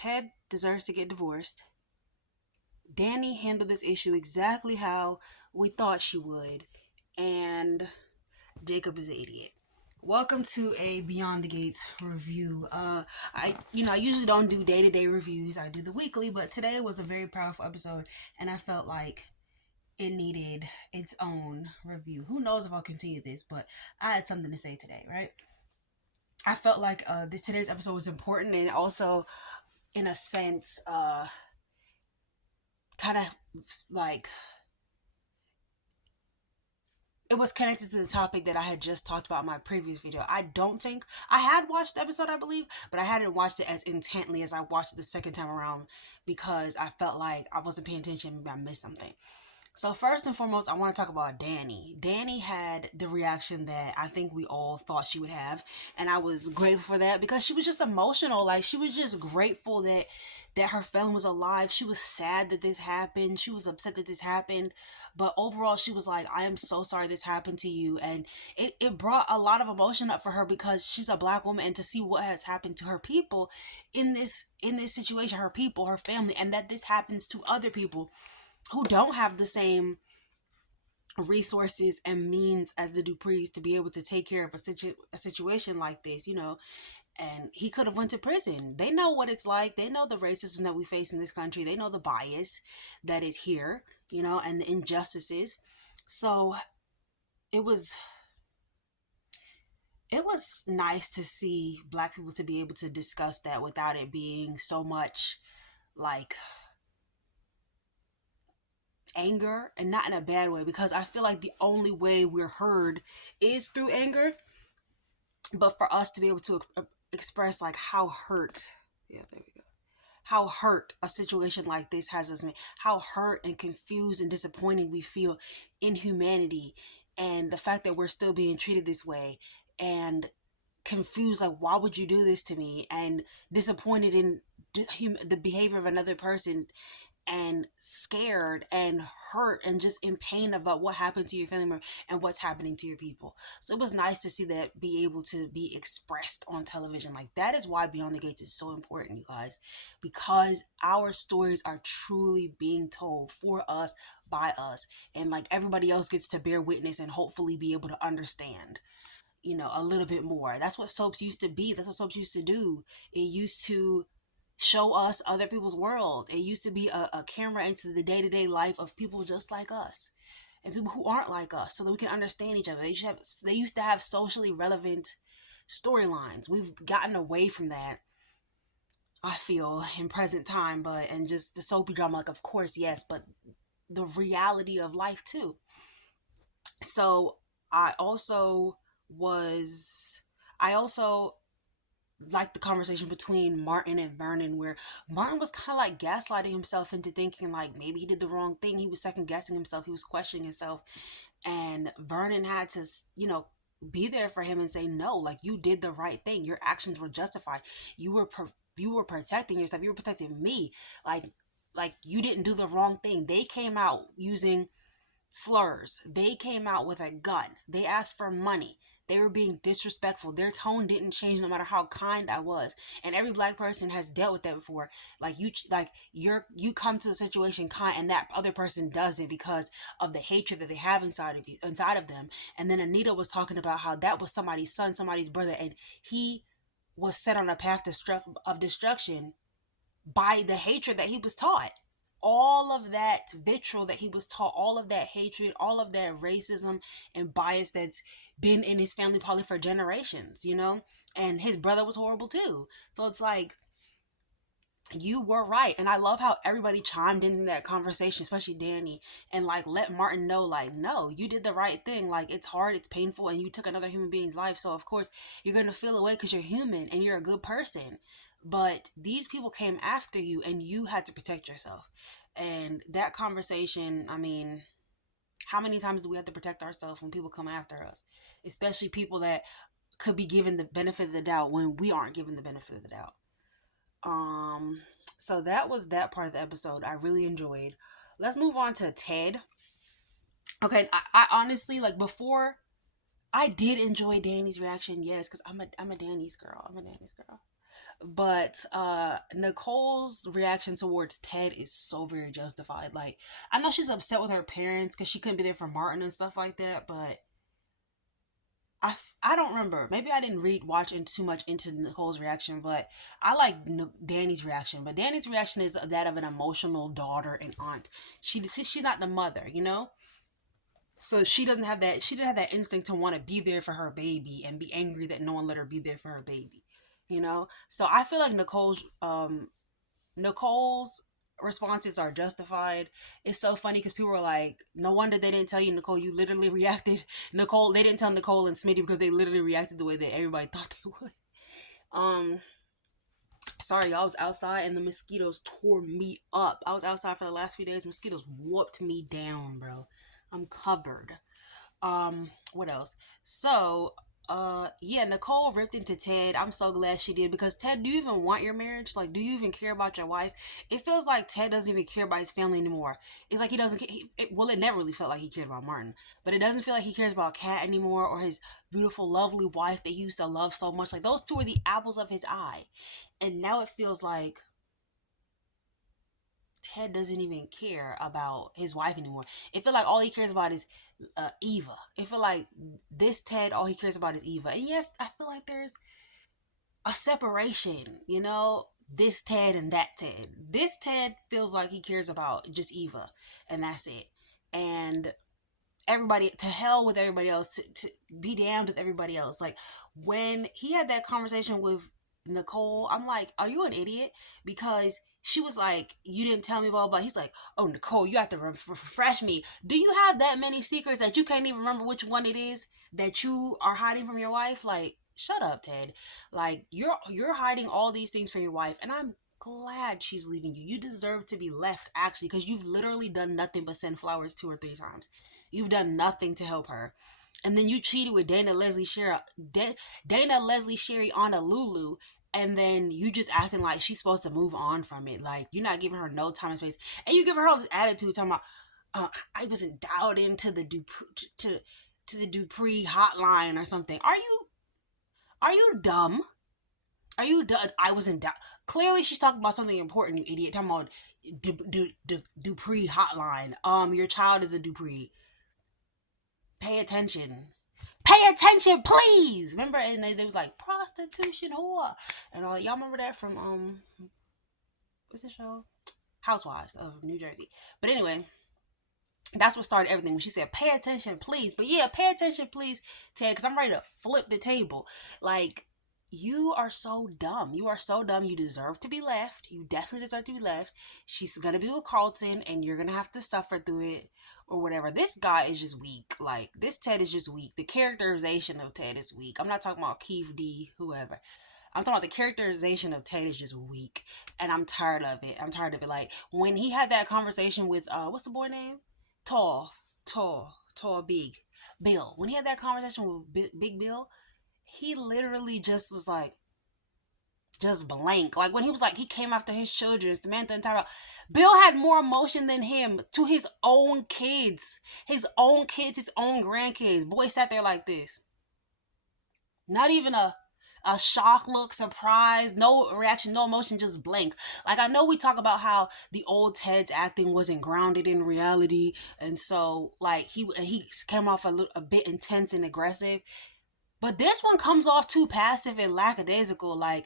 Ted deserves to get divorced. Danny handled this issue exactly how we thought she would, and Jacob is an idiot. Welcome to a Beyond the Gates review. I usually don't do day-to-day reviews. I do the weekly, but today was a very powerful episode, and I felt like it needed its own review. Who knows if I'll continue this, but I had something to say today, right? I felt like today's episode was important, and also, in a sense, kind of like it was connected to the topic that I had just talked about in my previous video. I don't think I had watched the episode, I believe, but I hadn't watched it as intently as I watched it the second time around because I felt like I wasn't paying attention. Maybe I missed something. So first and foremost, I want to talk about Danny. Danny had the reaction that I think we all thought she would have, and I was grateful for that because she was just emotional. Like, she was just grateful that her family was alive. She was sad that this happened. She was upset that this happened. But overall, she was like, I am so sorry this happened to you. And it brought a lot of emotion up for her because she's a black woman, and to see what has happened to her people in this situation, her people, her family, and that this happens to other people who don't have the same resources and means as the Duprees to be able to take care of a situation like this, and he could have went to prison. They know what it's like. They know the racism that we face in this country. They know the bias that is here, and the injustices. So it was nice to see black people to be able to discuss that without it being so much like anger, and not in a bad way, because I feel like the only way we're heard is through anger. But for us to be able to express like how hurt, yeah, there we go, how hurt a situation like this has us made, how hurt and confused and disappointed we feel in humanity, and the fact that we're still being treated this way, and confused, like, why would you do this to me, and disappointed in the behavior of another person, and scared and hurt and just in pain about what happened to your family member and what's happening to your people. So it was nice to see that be able to be expressed on television. Like, that is why Beyond the Gates is so important, you guys, because our stories are truly being told for us, by us, and like everybody else gets to bear witness and hopefully be able to understand a little bit more. That's what soaps used to be. That's what soaps used to do. It used to show us other people's world. It used to be a camera into the day-to-day life of people just like us and people who aren't like us, so that we can understand each other. They used to have socially relevant storylines. We've gotten away from that, I feel, in present time, and just the soapy drama, like, of course, yes, but the reality of life too. So I also was I also like the conversation between Martin and Vernon, where Martin was kind of like gaslighting himself into thinking like maybe he did the wrong thing. He was second guessing himself. He was questioning himself. And Vernon had to, be there for him and say, no, like, you did the right thing. Your actions were justified. You were protecting yourself. You were protecting me. Like you didn't do the wrong thing. They came out using slurs. They came out with a gun. They asked for money. They were being disrespectful. Their tone didn't change no matter how kind I was. And every black person has dealt with that before. You come to the situation kind, and that other person doesn't, because of the hatred that they have inside of them. And then Anita was talking about how that was somebody's son, somebody's brother, and he was set on a path of destruction by the hatred that he was taught. All of that vitriol that he was taught, all of that hatred, all of that racism and bias that's been in his family probably for generations, and his brother was horrible too. So it's like, you were right. And I love how everybody chimed in that conversation, especially Danny, and like let Martin know, like, no, you did the right thing. Like, it's hard, it's painful, and you took another human being's life. So of course you're going to feel away because you're human and you're a good person. But these people came after you and you had to protect yourself. And that conversation, I mean, how many times do we have to protect ourselves when people come after us? Especially people that could be given the benefit of the doubt when we aren't given the benefit of the doubt. So that was that part of the episode I really enjoyed. Let's move on to Ted. Okay, I honestly, like, before, I did enjoy Danny's reaction, yes, because I'm a Danny's girl. I'm a Danny's girl. But Nicole's reaction towards Ted is so very justified. Like, I know she's upset with her parents because she couldn't be there for Martin and stuff like that, but I don't remember. Maybe I didn't watch in too much into Nicole's reaction, but I like Danny's reaction. But Danny's reaction is that of an emotional daughter and aunt. She's not the mother, you know. So she doesn't have that. She didn't have that instinct to want to be there for her baby and be angry that no one let her be there for her baby, you know. So I feel like Nicole's responses are justified. It's so funny because people were like, no wonder they didn't tell you, Nicole. You literally reacted. Nicole, they didn't tell Nicole and Smitty because they literally reacted the way that everybody thought they would. Um, Sorry, I was outside and the mosquitoes tore me up. I was outside for the last few days. Mosquitoes whooped me down, bro. I'm covered. What else? So yeah, Nicole ripped into Ted. I'm so glad she did, because Ted, do you even want your marriage? Like, do you even care about your wife? It feels like Ted doesn't even care about his family anymore. It's like he doesn't well, it never really felt like he cared about Martin, but it doesn't feel like he cares about Kat anymore, or his beautiful lovely wife that he used to love so much. Like, those two are the apples of his eye, and now it feels like Ted doesn't even care about his wife anymore. It feel like all he cares about is Eva. It feel like this Ted, all he cares about is Eva. And yes, I feel like there's a separation, you know, this Ted and that Ted. This Ted feels like he cares about just Eva, and that's it. And everybody, to hell with everybody else, to be damned with everybody else. Like, when he had that conversation with Nicole, I'm like, are you an idiot? Because she was like, you didn't tell me, blah, blah. He's like, oh, Nicole, you have to refresh me. Do you have that many secrets that you can't even remember which one it is that you are hiding from your wife? Like, shut up, Ted. Like, you're hiding all these things from your wife, and I'm glad she's leaving you. You deserve to be left, actually, because you've literally done nothing but send flowers 2 or 3 times. You've done nothing to help her. And then you cheated with Dana Leslie Sherry on a Lulu, and then you just acting like she's supposed to move on from it. Like, you're not giving her no time and space, and you giving her all this attitude talking about, I wasn't dialed into the to the Dupree hotline or something. Are you dumb? Are you dumb? I wasn't doubt. Clearly, she's talking about something important. You idiot. Talking about Dupree hotline. Your child is a Dupree. Pay attention. Pay attention, please. Remember, and they was like prostitution whore, and all. Y'all remember that from what's the show? Housewives of New Jersey. But anyway, that's what started everything when she said, "Pay attention, please." But yeah, pay attention, please, Ted, because I'm ready to flip the table. Like, you are so dumb. You are so dumb. You deserve to be left. You definitely deserve to be left. She's gonna be with Carlton, and you're gonna have to suffer through it, or whatever. This guy is just weak. Like, this Ted is just weak. The characterization of Ted is weak. I'm not talking about Keith D, whoever. I'm talking about the characterization of Ted is just weak, and I'm tired of it. I'm tired of it. Like, when he had that conversation with what's the boy name? Tall, tall, big Bill. When he had that conversation with Big Bill, he literally just was like, just blank. Like, when he was like, he came after his children, Samantha and Tyrell. Bill had more emotion than him to his own kids, his own grandkids. Boy sat there like this, not even a shock look, surprise, no reaction, no emotion, just blank. Like, I know we talk about how the old Ted's acting wasn't grounded in reality, and so like he came off a bit intense and aggressive. But this one comes off too passive and lackadaisical. Like,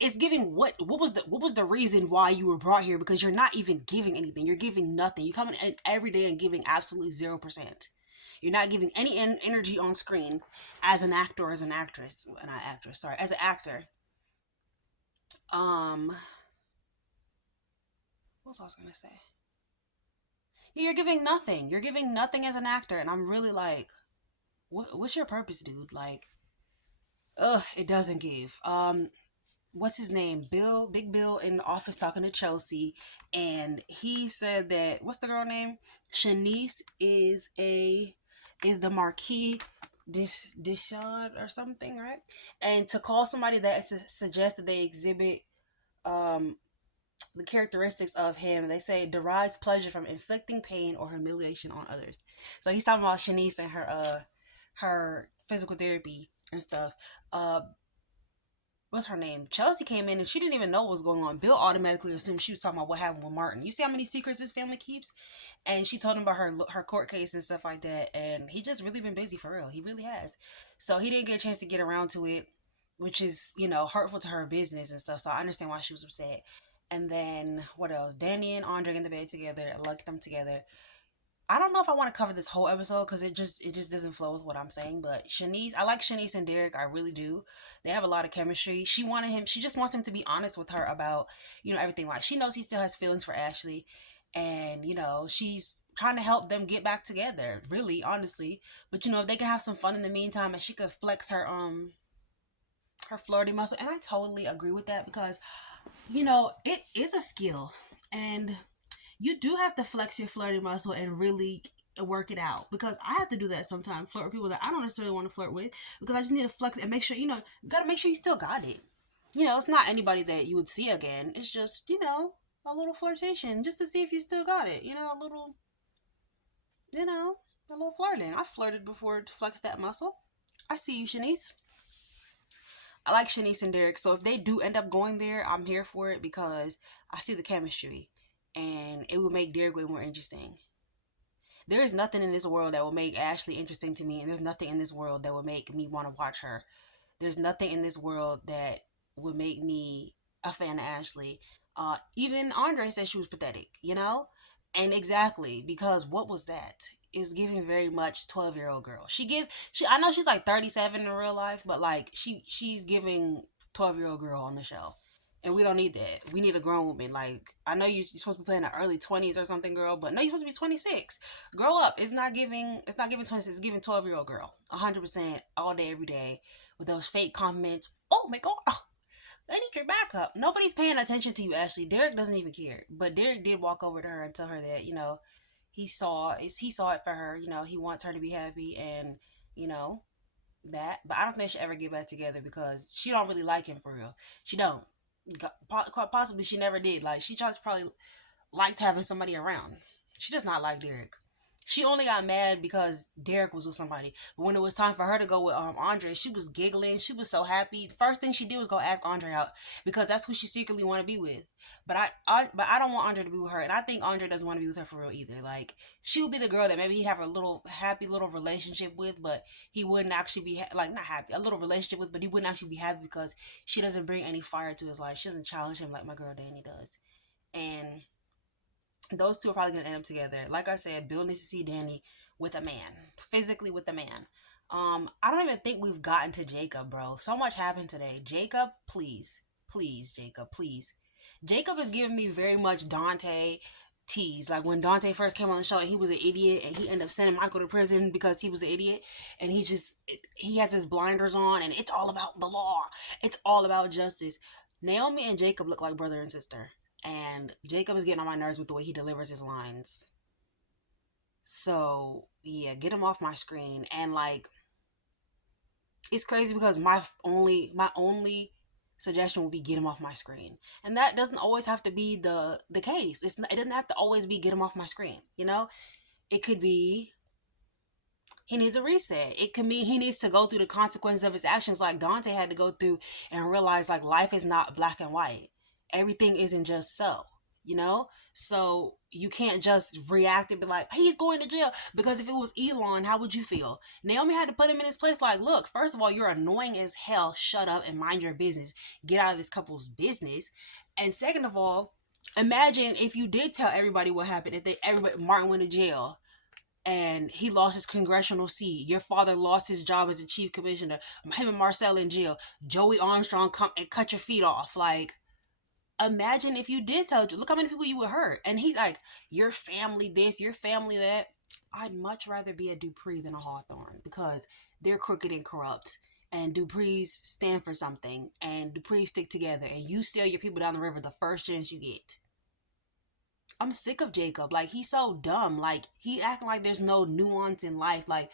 it's giving what was the reason why you were brought here? Because you're not even giving anything. You're giving nothing. You come in every day and giving absolutely 0%. You're not giving any energy on screen as an actor or as an actress. Not actress, sorry, as an actor. Um, what else I was gonna say? Yeah, you're giving nothing. You're giving nothing as an actor, and I'm really like, what's your purpose, dude? Like, ugh, it doesn't give. What's his name? Big Bill in the office talking to Chelsea, and he said that, what's the girl name? Shanice is the Marquis Dishard or something, right? And to call somebody that suggests that they exhibit um the characteristics of him, they say derives pleasure from inflicting pain or humiliation on others. So he's talking about Shanice and her physical therapy and stuff. what's her name? Chelsea came in and she didn't even know what was going on. Bill automatically assumed she was talking about what happened with Martin. You see how many secrets this family keeps? And she told him about her court case and stuff like that. And he just really been busy for real. He really has. So he didn't get a chance to get around to it, which is, hurtful to her business and stuff. So I understand why she was upset. And then what else? Danny and Andre in the bed together. I like them together. I don't know if I want to cover this whole episode because it just doesn't flow with what I'm saying. But Shanice, I like Shanice and Derek. I really do. They have a lot of chemistry. She wanted him. She just wants him to be honest with her about everything. Like she knows he still has feelings for Ashley, and she's trying to help them get back together. Really, honestly. But if they can have some fun in the meantime, and she could flex her flirty muscle, and I totally agree with that because it is a skill and you do have to flex your flirty muscle and really work it out because I have to do that sometimes. Flirt with people that I don't necessarily want to flirt with because I just need to flex and make sure you gotta make sure you still got it. It's not anybody that you would see again. It's just a little flirtation just to see if you still got it. A little flirting. I flirted before to flex that muscle. I see you, Shanice. I like Shanice and Derek, so if they do end up going there, I'm here for it because I see the chemistry, and it would make Derek way more interesting. There is nothing in this world that will make Ashley interesting to me, and there's nothing in this world that will make me want to watch her. There's nothing in this world that would make me a fan of Ashley. Even Andre said she was pathetic. And exactly, because what was that? Is giving very much 12-year-old girl. I know she's like 37 in real life, but like she's giving 12-year-old girl on the show. And we don't need that. We need a grown woman. Like, I know you're supposed to be playing the early 20s or something, girl, but no, you're supposed to be 26. Grow up. It's not giving 26, it's giving 12-year-old girl. 100% all day, every day. With those fake comments. Oh my god. Oh, I need your backup. Nobody's paying attention to you, Ashley. Derek doesn't even care. But Derek did walk over to her and tell her that, he saw it for her. He wants her to be happy and, you know, that. But I don't think they should ever get back together because she don't really like him for real. She don't. Possibly she never did. Like she just probably liked having somebody around. She does not like Derek. She only got mad because Derek was with somebody. But when it was time for her to go with Andre, she was giggling. She was so happy. The first thing she did was go ask Andre out because that's who she secretly want to be with. But I don't want Andre to be with her, and I think Andre doesn't want to be with her for real either. Like she would be the girl that maybe he'd have a little happy little relationship with, but he wouldn't actually be like not happy, a little relationship with, but he wouldn't actually be happy because she doesn't bring any fire to his life. She doesn't challenge him like my girl Danny does, and those two are probably gonna end up together. Like I said, Bill needs to see Danny with a man, physically with a man. I don't even think we've gotten to Jacob, bro. So much happened today. Jacob, please, please, Jacob, please. Jacob is giving me very much Dante tease. Like when Dante first came on the show and he was an idiot and he ended up sending Michael to prison because he was an idiot and he has his blinders on and it's all about the law. It's all about justice. Naomi and Jacob look like brother and sister. And Jacob is getting on my nerves with the way he delivers his lines. So yeah, get him off my screen. And like, it's crazy because my only suggestion would be get him off my screen, and that doesn't always have to be the case. It doesn't have to always be get him off my screen. It could be he needs a reset. It could mean he needs to go through the consequences of his actions, like Dante had to go through and realize like life is not black and white. Everything isn't just so. So you can't just react and be like, he's going to jail. Because if it was Elon, how would you feel? Naomi had to put him in his place like, look, first of all, you're annoying as hell. Shut up and mind your business. Get out of this couple's business. And second of all, imagine if you did tell everybody what happened. If Martin went to jail and he lost his congressional seat. Your father lost his job as the chief commissioner. Him and Marcel in jail. Joey Armstrong come and cut your feet off. Like, imagine if you did tell, look how many people you would hurt. And he's like, your family this, your family that. I'd much rather be a Dupree than a Hawthorne because they're crooked and corrupt. And Dupree's stand for something. And Dupree's stick together. And you steal your people down the river the first chance you get. I'm sick of Jacob. Like, he's so dumb. Like, he acting like there's no nuance in life. Like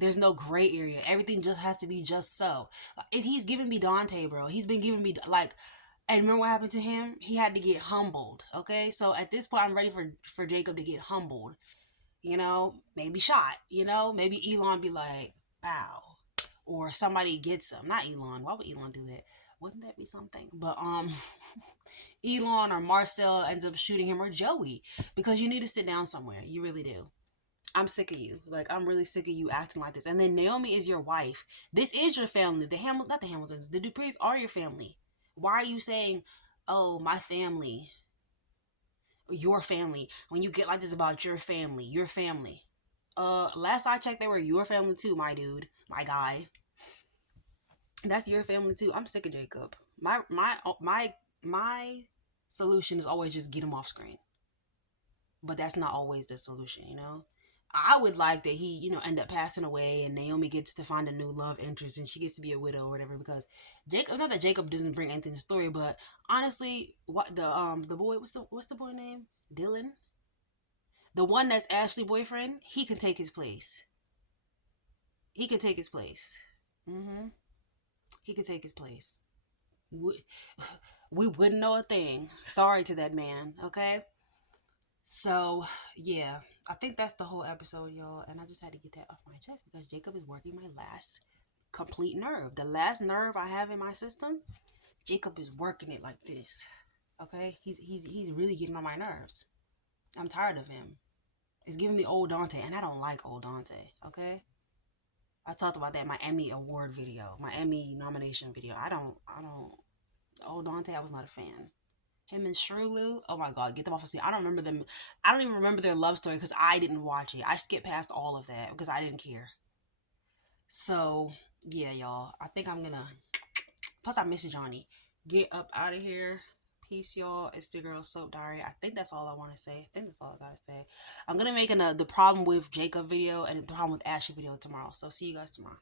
there's no gray area. Everything just has to be just so. He's giving me Dante, bro. He's been giving me, like, and remember what happened to him? He had to get humbled, okay? So at this point, I'm ready for Jacob to get humbled. Maybe shot. Maybe Elon be like, wow, or somebody gets him. Not Elon. Why would Elon do that? Wouldn't that be something? But Elon or Marcel ends up shooting him, or Joey, because you need to sit down somewhere. You really do. I'm sick of you. Like, I'm really sick of you acting like this. And then Naomi is your wife. This is your family. Not the Hamiltons. The Duprees are your family. Why are you saying, "Oh, my family, your family," when you get like this about your family, your family? Last I checked, they were your family too, my dude, my guy. That's your family too. I'm sick of Jacob. My solution is always just get him off screen, but that's not always the solution, you know. I would like that he, end up passing away and Naomi gets to find a new love interest and she gets to be a widow or whatever. Because Jacob, it's not that Jacob doesn't bring anything to the story, but honestly, what the boy, what's the boy name? Dylan, the one that's Ashley's boyfriend. He can take his place. He can take his place. Mm-hmm. He can take his place. We wouldn't know a thing. Sorry to that man. Okay. So yeah, I think that's the whole episode, y'all. And I just had to get that off my chest because Jacob is working my last complete nerve. The last nerve I have in my system, Jacob is working it like this. Okay, he's really getting on my nerves. I'm tired of him. It's giving me old Dante, and I don't like old Dante. Okay, I talked about that in my Emmy award video, my Emmy nomination video. I don't. Old Dante, I was not a fan. Him and Shrulu, oh my god, get them off the scene. I don't remember them. I don't even remember their love story because I didn't watch it. I skipped past all of that because I didn't care. So yeah, y'all. I think I'm gonna. Plus, I miss Johnny. Get up out of here. Peace, y'all. It's the girl Soap Diary. I think that's all I want to say. I think that's all I gotta say. I'm gonna make the problem with Jacob video and the problem with Ashley video tomorrow. So see you guys tomorrow.